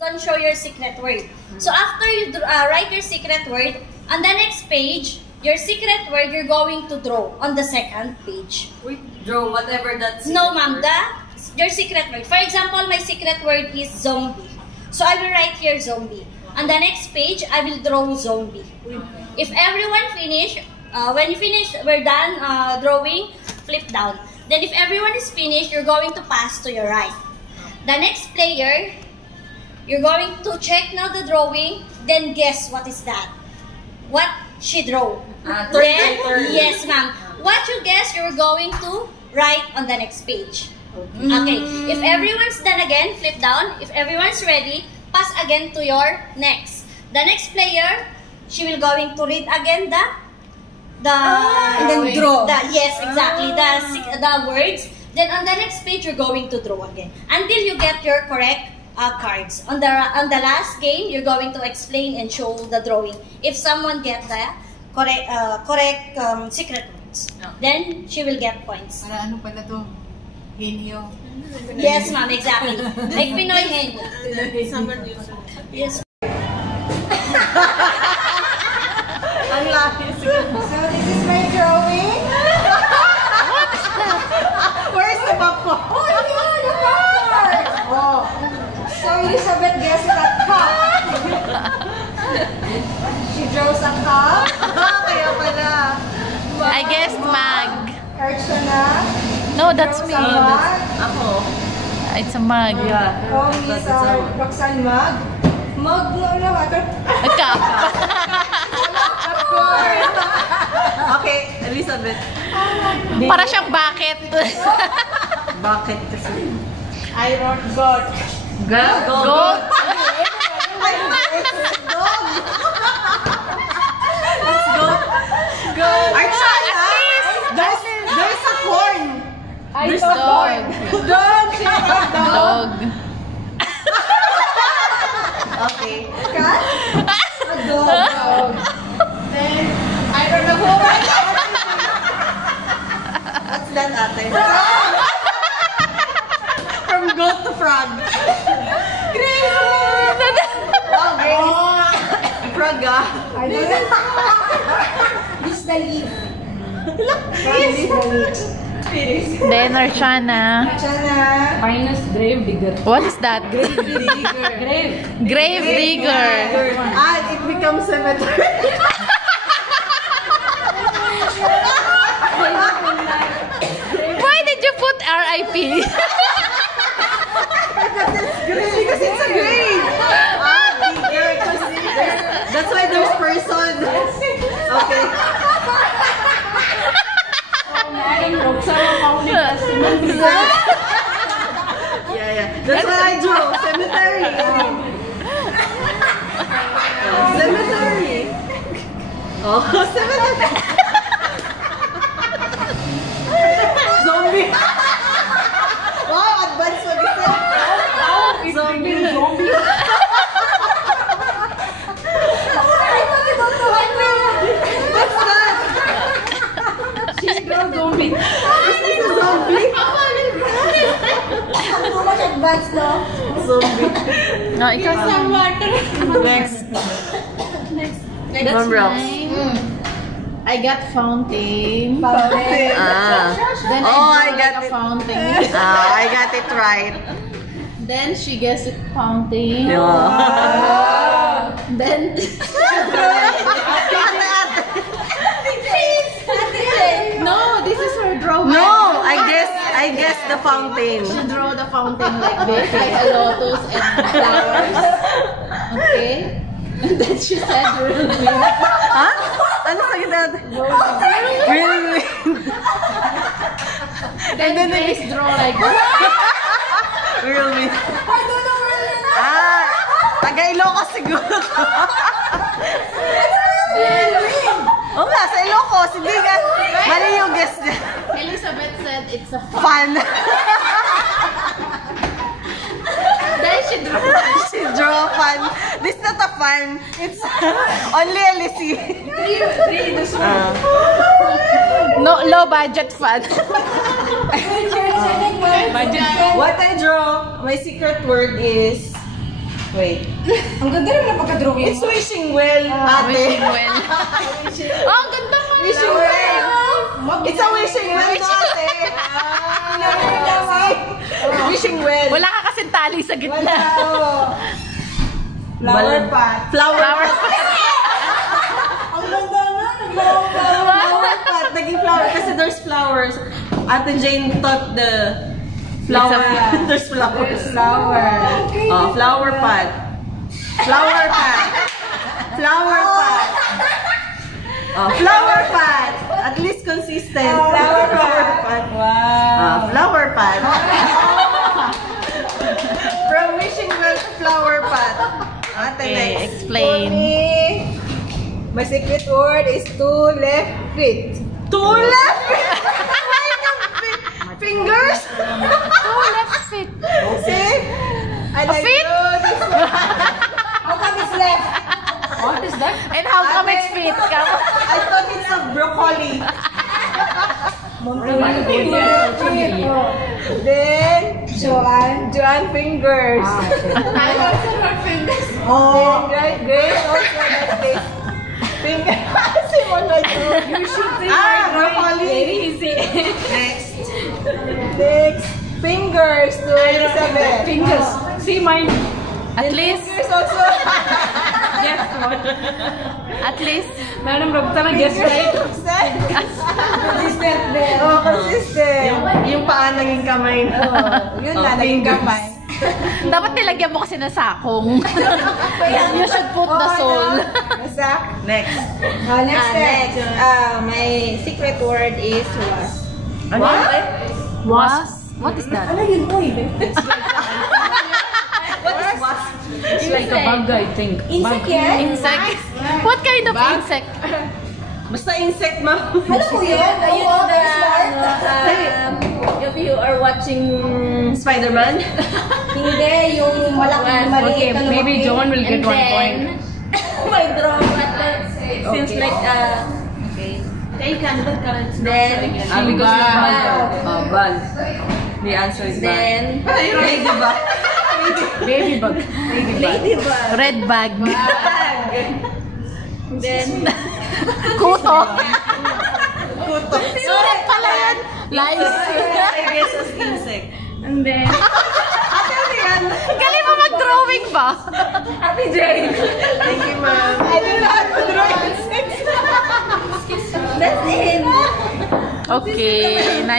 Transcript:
Don't show your secret word. So after you write your secret word, on the next page, your secret word you're going to draw on the second page. We draw whatever that's. No, ma'am. Your secret word. For example, my secret word is zombie. So I will write here zombie. On the next page, I will draw zombie. If everyone finish, when you finish, we're done drawing, flip down. Then if everyone is finished, you're going to pass to your right. The next player, you're going to check now the drawing, then guess what is that. What she drew. Then, yes ma'am. What you guess, you're going to write on the next page. Okay. If everyone's done again, flip down. If everyone's ready, pass again to your next. The next player, she will going to read again and then draw. Yes, exactly. The words. Then on the next page, you're going to draw again until you get your correct cards. On the last game, you're going to explain and show the drawing. If someone get the correct secret words, then she will get points. Para ano pala to? Henyo. Yes, ma'am, exactly. Like Pinoy henyo. Yes. Ang lapis. So this is my drawing. Where's the popcorn? Oh, yun! The popcorn! Oh. So Elizabeth guesses a cup. She draws a cup. Kaya pala. I guessed mag. Archana. No, that's me. Ako. It's a mug. Yeah. Oh, Miss Roxanne mug. Mug no water. A cup. Okay, Elizabeth. Para siyang bucket. Bakit kasi? I wrote God. Goat. Let's go. Go. Archana! There's a corn. There's dog. Dog. Dog. Okay. Cat? A dog. Then, I don't know who wrote it. What's that, ate? From goat to frog. Wow, great. Frog, ah. I don't know. This is the leaf. This is the leaf. Then Archana. Archana. Minus grave digger. What is that? Grave digger. Grave digger. Ah, it becomes cemetery. Why did you put RIP? Because it's a grave. Ah, digger. That's why there's person. Okay. Yeah. That's what I drew. Cemetery. Cemetery. Oh, cemetery. Zombie. Wow, advance mo dito. Zombie. What's that? She's girl zombie. Is this a zombie? How much advance, no? Zombie. No, ikaw Next. That's mine. I got fountain. Fountain. Ah. Then I I got got a it. fountain. I got it right. Then she guessed it fountain. Yeah. Then no, this is her drawing. No, I guess the fountain. She drew the fountain like this, like a lotus and flowers. Okay. And then she said, whirlwind. Huh? Ano sa gitna? Whirlwind. Then Grace draw like this. Whirlwind. I don't know where it is. Ah, taga-Ilocos siguro. Oo nga, sa Ilocos. Hindi nga. Mali yung guess niya. Elizabeth said it's a Fun. Then she drew. She drew a fun. This is not a fun. It's only a Lizzie. No, low budget fun. What I draw, my secret word is Wait. Ang ganda naman ang pagka-drawing It's wishing well, ate. Wishing well. Oh, ang ganda mo. Wishing well. It's a wishing well, ate. Wishing well. Wala ka kasing tali sa gitna. Wala, oh. Flower pot. Flower pot. Ang ganda na, Flower pot. Naging flower. Kasi there's flowers. Ate Jane thought the flower. There's flowers. flower. Oh, flower pot. Flower pot. Flower pot. Oh, flower pot. At least consistent. Flower pot. Wow. Flower pot. From wishing well to flower pot. Ate, Okay, next. explain. My secret word is two left feet. Two left. Fingers. Oh, left feet. See? I like feet? this one. How come it's left? What is that? And how come it's feet? I thought it's a broccoli. Then, Joanne fingers. I also have fingers. Oh, Grace also like this. Finger. Simon like You should think broccoli. very easy. Next. Fingers to Elizabeth. Fingers. See mine. At least, Fingers also. Yes, what? at least. Madam Rabta na guess right. Consistent din. Oh, consistent. Yung paa naging kamay na. Yun na, naging gamay. Dapat nilagyan mo kasi na sakong. You should put the soul. Next. Next step. My secret word is was. What? Was? What is that? Ano yun, boy? It's like a bug, I think. Insect yan? Insect? What kind of insect? Basta insect, ma'am. Alam mo yun? Ayun if you are watching Spider-Man? Hindi, yung malaki, maliit. Okay, maybe John will get 1 point. my draw it seems like okay. Then Bal. The answer is bal. then Ladybug. Ladybug. ladybug. Red bag. Then Kuto. Kuto. Sulit pala yan. Lies. I guess as insect. and then Galing mo mag-drawing ba? Happy Jane. Thank you, ma'am. I don't know how to draw insects. That's it. Okay, nice.